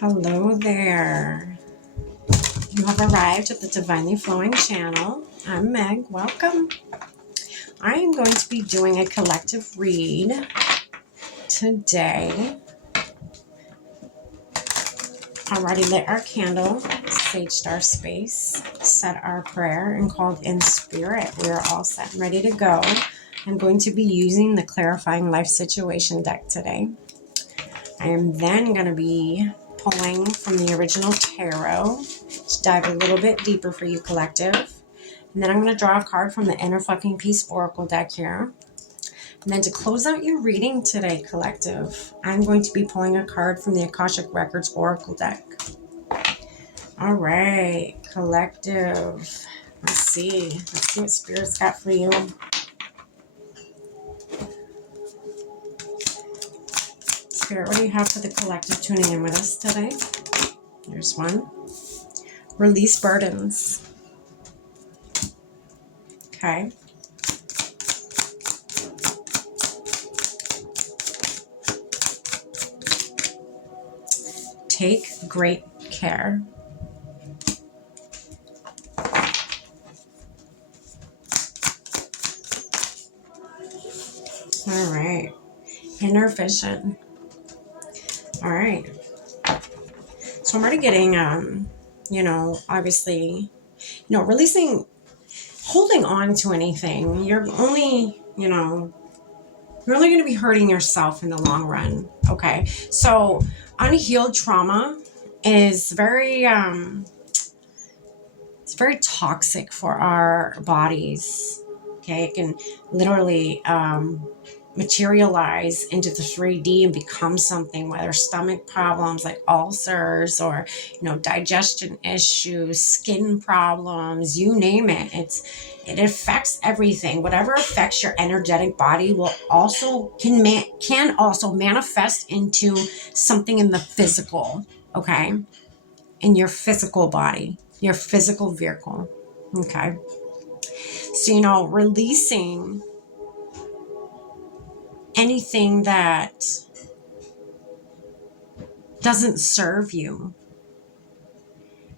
Hello there. You have arrived at the Divinely Flowing channel. I'm Meg. Welcome. I am going to be doing a collective read today. Already lit our candle, saged our space, said our prayer, and called in spirit. We are all set and ready to go. I'm going to be using the Clarifying Life Situation deck today. I am then going to be pulling from the original tarot to dive a little bit deeper for you, collective. And then I'm going to draw a card from the Inner Fucking Peace Oracle deck here. And then to close out your reading today, collective, I'm going to be pulling a card from the Akashic Records Oracle deck. All right, collective. Let's see what Spirit's got for you. Spirit, what do you have for the collective tuning in with us today? There's one. Release burdens. Okay. Take great care. All right. Inner vision. All right. So I'm already getting, obviously, releasing, holding on to anything. You're only going to be hurting yourself in the long run. Okay. So unhealed trauma is very, it's very toxic for our bodies. Okay. It can literally, materialize into the 3D and become something, whether stomach problems like ulcers or digestion issues, skin problems, you name it. It affects everything. Whatever affects your energetic body will also can also manifest into something in the physical, okay, in your physical body, your physical vehicle. Okay, so releasing anything that doesn't serve you,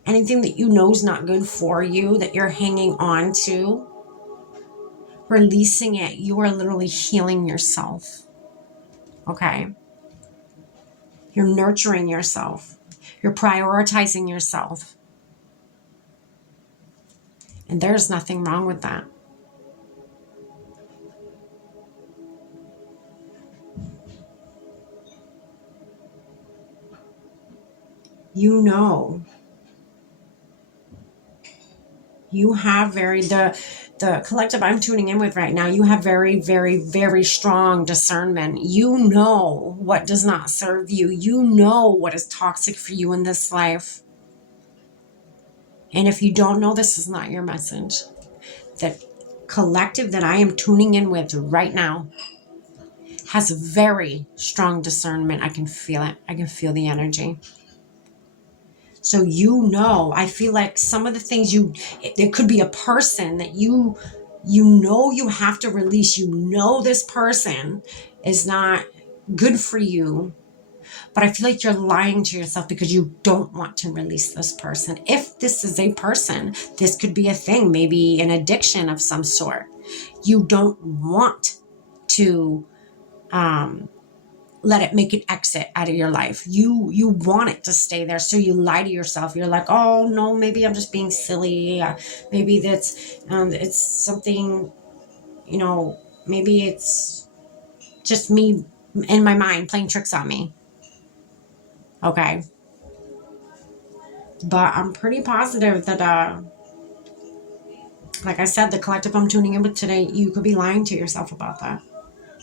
anything that you know is not good for you, that you're hanging on to, releasing it, you are literally healing yourself. Okay? You're nurturing yourself. You're prioritizing yourself. And there's nothing wrong with that. You have the collective I'm tuning in with right now, you have very, very, very strong discernment. You know what does not serve you. You know what is toxic for you in this life. And if you don't know, this is not your message. The collective that I am tuning in with right now has very strong discernment. I can feel it. I can feel the energy. So I feel like some of the things it could be a person that you have to release. This person is not good for you. But I feel like you're lying to yourself because you don't want to release this person. If this is a person, this could be a thing, maybe an addiction of some sort. You don't want to let it make an exit out of your life. You want it to stay there. So you lie to yourself. You're like, oh no, maybe I'm just being silly. Maybe that's it's something, maybe it's just me in my mind playing tricks on me. Okay. But I'm pretty positive that, like I said, the collective I'm tuning in with today, you could be lying to yourself about that.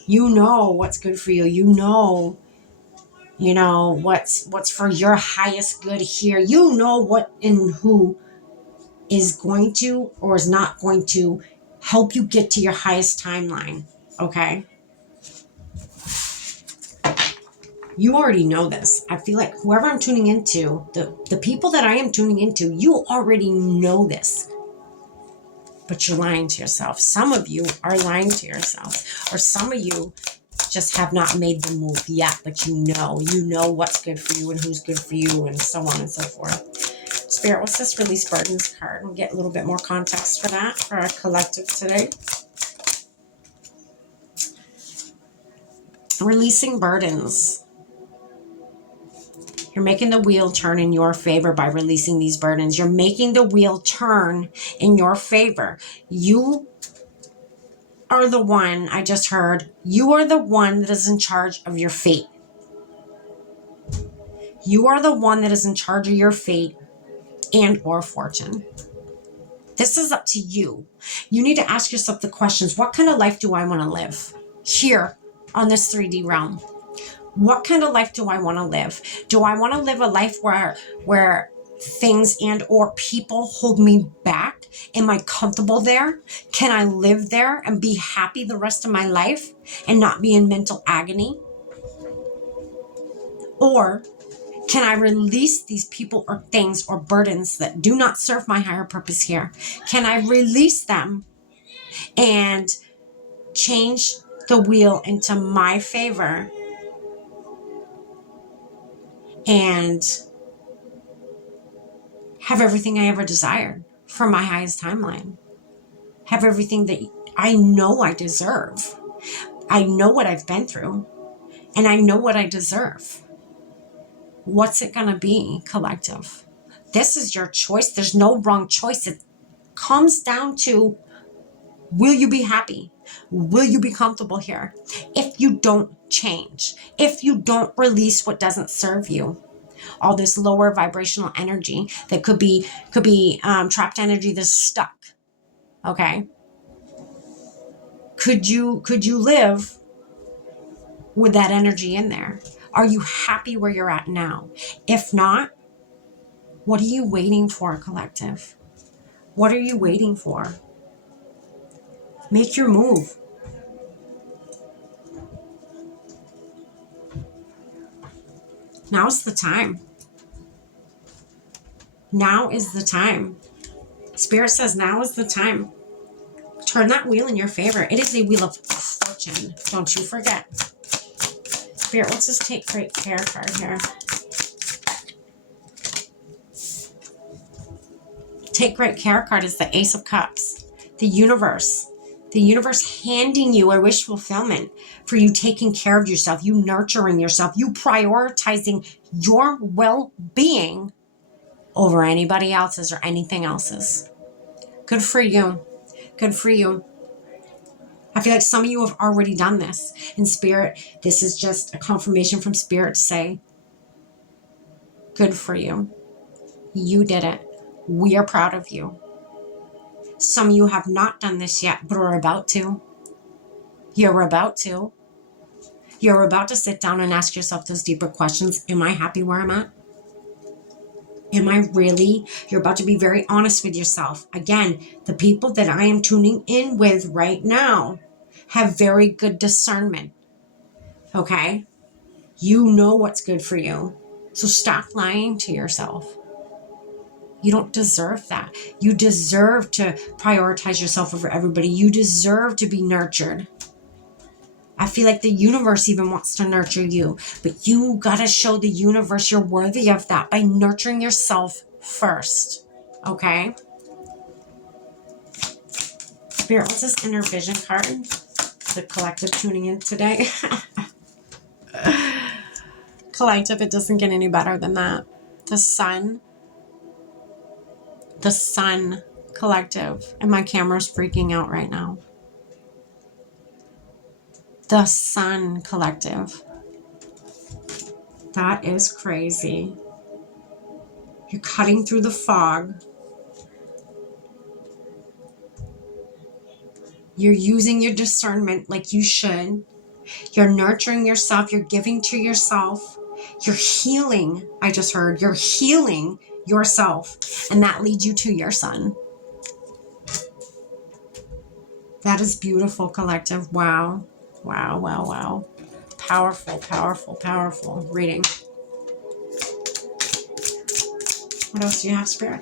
You know what's good for you. You know what's for your highest good here. You know what and who is going to or is not going to help you get to your highest timeline. Okay? You already know this. I feel like whoever I'm tuning into, the people that I am tuning into, you already know this. But you're lying to yourself. Some of you are lying to yourself. Or some of you just have not made the move yet, but you know what's good for you and who's good for you and so on and so forth. Spirit, what's this release burdens card? We'll get a little bit more context for that for our collective today. Releasing burdens. You're making the wheel turn in your favor by releasing these burdens. You're making the wheel turn in your favor. You are the one, I just heard, you are the one that is in charge of your fate. You are the one that is in charge of your fate and or fortune. This is up to you. You need to ask yourself the questions. What kind of life do I want to live here on this 3D realm? What kind of life do I want to live? Do I want to live a life where things and or people hold me back? Am I comfortable there? Can I live there and be happy the rest of my life and not be in mental agony? Or can I release these people or things or burdens that do not serve my higher purpose here? Can I release them and change the wheel into my favor and have everything I ever desired for my highest timeline? Have everything that I know I deserve. I know what I've been through, and I know what I deserve. What's it going to be, collective? This is your choice. There's no wrong choice. It comes down to, will you be happy? Will you be comfortable here? If you don't change, if you don't release what doesn't serve you, all this lower vibrational energy that could be trapped energy that's stuck. Okay. Could you live with that energy in there? Are you happy where you're at now? If not, what are you waiting for, collective? What are you waiting for? Make your move. Now's the time. Now is the time. Spirit says now is the time. Turn that wheel in your favor. It is a wheel of fortune. Don't you forget. Spirit, let's just take great care card here. Take great care card is the Ace of Cups. The universe. The universe handing you a wish fulfillment for you taking care of yourself, you nurturing yourself, you prioritizing your well-being over anybody else's or anything else's. Good for you. Good for you. I feel like some of you have already done this. In Spirit, this is just a confirmation from Spirit to say, good for you. You did it. We are proud of you. Some of you have not done this yet, but are about to. You're about to. You're about to sit down and ask yourself those deeper questions. Am I happy where I'm at? Am I really? You're about to be very honest with yourself. Again, the people that I am tuning in with right now have very good discernment. Okay? You know what's good for you. So stop lying to yourself. You don't deserve that. You deserve to prioritize yourself over everybody. You deserve to be nurtured. I feel like the universe even wants to nurture you, but you got to show the universe you're worthy of that by nurturing yourself first. Okay? Spirit, what's this inner vision card? The collective tuning in today. Collective, it doesn't get any better than that. The sun. The sun, collective. And my camera's freaking out right now. The sun, collective. That is crazy. You're cutting through the fog. You're using your discernment like you should. You're nurturing yourself. You're giving to yourself. You're healing. I just heard you're healing yourself. And that leads you to your sun. That is beautiful, collective. Wow. Wow, wow, wow. Powerful, powerful, powerful reading. What else do you have, Spirit?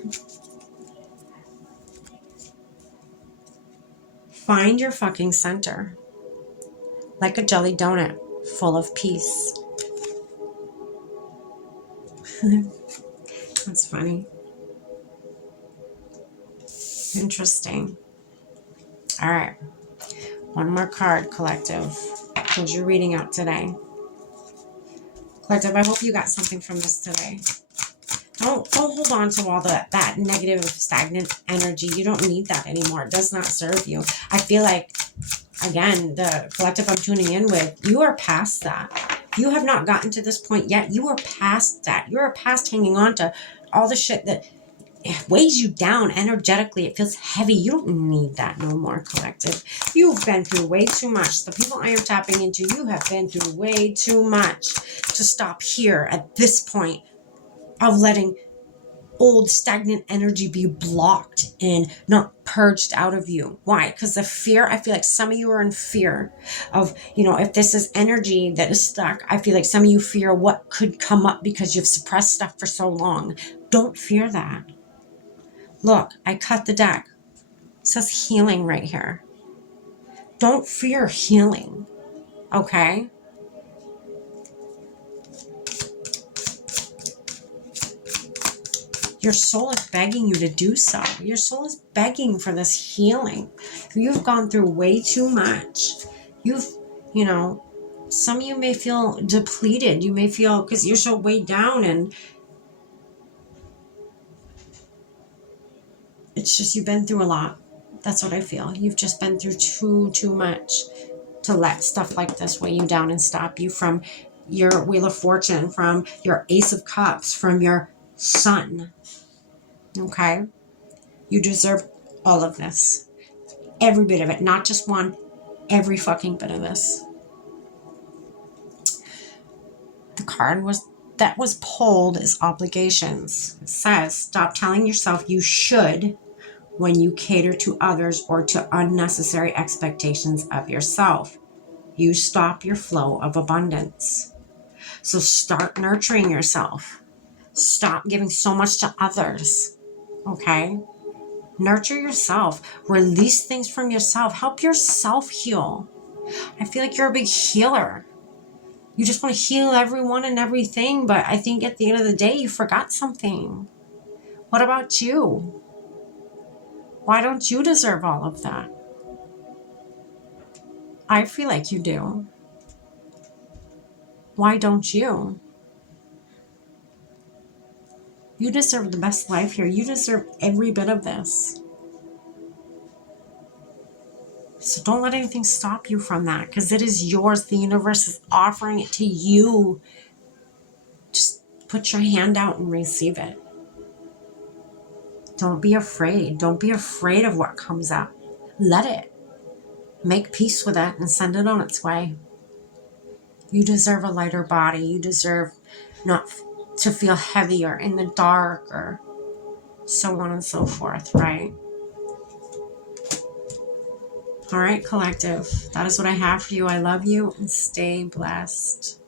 Find your fucking center. Like a jelly donut. full of peace. That's funny. Interesting. All right. One more card, collective. Close your reading out today. Collective, I hope you got something from this today. Don't hold on to all that negative, stagnant energy. You don't need that anymore. It does not serve you. I feel like, again, the collective I'm tuning in with, you are past that. You have not gotten to this point yet. You are past that. You are past hanging on to all the shit that weighs you down energetically. It feels heavy. You don't need that no more, collective. You've been through way too much. The people I am tapping into, you have been through way too much to stop here at this point of letting old stagnant energy be blocked and not purged out of you. Why? Because the fear, I feel like some of you are in fear of, if this is energy that is stuck, I feel like some of you fear what could come up because you've suppressed stuff for so long. Don't fear that. Look, I cut the deck. It says healing right here. Don't fear healing, okay? Your soul is begging you to do so. Your soul is begging for this healing. You've gone through way too much. Some of you may feel depleted. You may feel, because you're so weighed down, and it's just you've been through a lot. That's what I feel. You've just been through too much to let stuff like this weigh you down and stop you from your Wheel of Fortune, from your Ace of Cups, from your Sun. Okay? You deserve all of this. Every bit of it. Not just one. Every fucking bit of this. The card that was pulled is obligations. It says, stop telling yourself you should when you cater to others or to unnecessary expectations of yourself. You stop your flow of abundance. So start nurturing yourself. Stop giving so much to others. Okay? Nurture yourself. Release things from yourself. Help yourself heal. I feel like you're a big healer. You just want to heal everyone and everything, but I think at the end of the day, you forgot something. What about you? Why don't you deserve all of that? I feel like you do. Why don't you? You deserve the best life here. You deserve every bit of this. So don't let anything stop you from that, because it is yours. The universe is offering it to you. Just put your hand out and receive it. Don't be afraid. Don't be afraid of what comes up. Let it. Make peace with it and send it on its way. You deserve a lighter body. You deserve not to feel heavy or in the dark or so on and so forth, right? All right, collective. That is what I have for you. I love you and stay blessed.